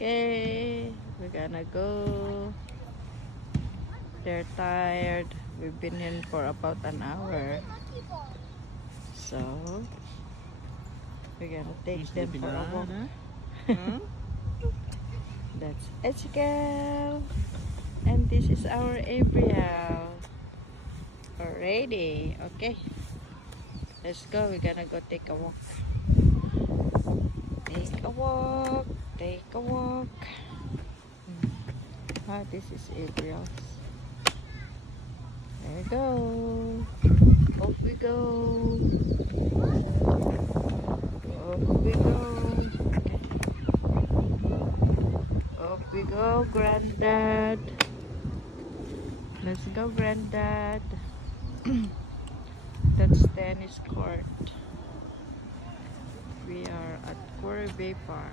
Okay, we're gonna go. They're tired. We've been in for about an hour. So, we're gonna take them for a walk. That's Ezekiel. And this is our Abriel. Already. Okay. Let's go. We're gonna go take a walk. Take a walk. Take a walk. Ah, this is Abriel's. There we go. Off we go. Off we go. Okay. Off we go, Granddad. Let's go, Granddad. That's tennis court. We are at Quarry Bay Park.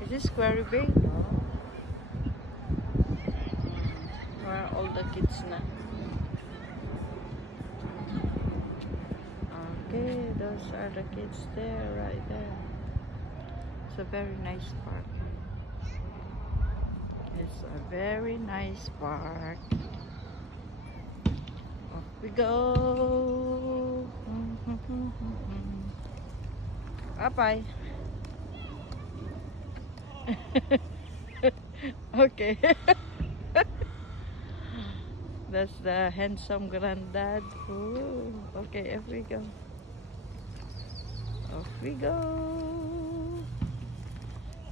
Is this Quarry Bay? No. Where are all the kids now? Okay, those are the kids there, right there. It's a very nice park. It's a very nice park. Off we go. Bye-bye. Okay. That's the handsome Granddad. Ooh. Okay, off we go. Off we go.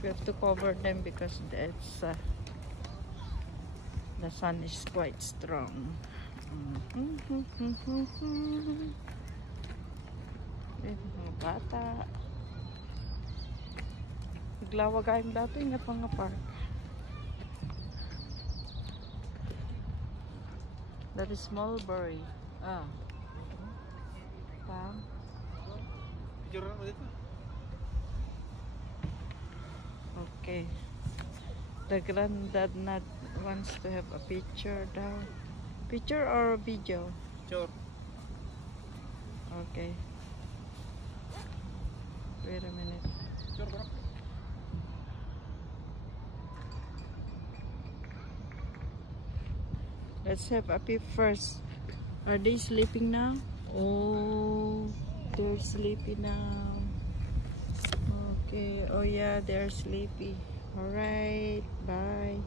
We have to cover them because it's the sun is quite strong. Mga bata. Naglawag kayong dati nga pang park. That is Mulberry. Ah. Pa. Okay. The Granddad not wants to have a picture down. Picture or video? Picture. Okay. Wait a minute. Let's have a peep first. Are they sleeping now? Oh, they're sleepy now. Okay. Oh yeah, they're sleepy. All right. Bye.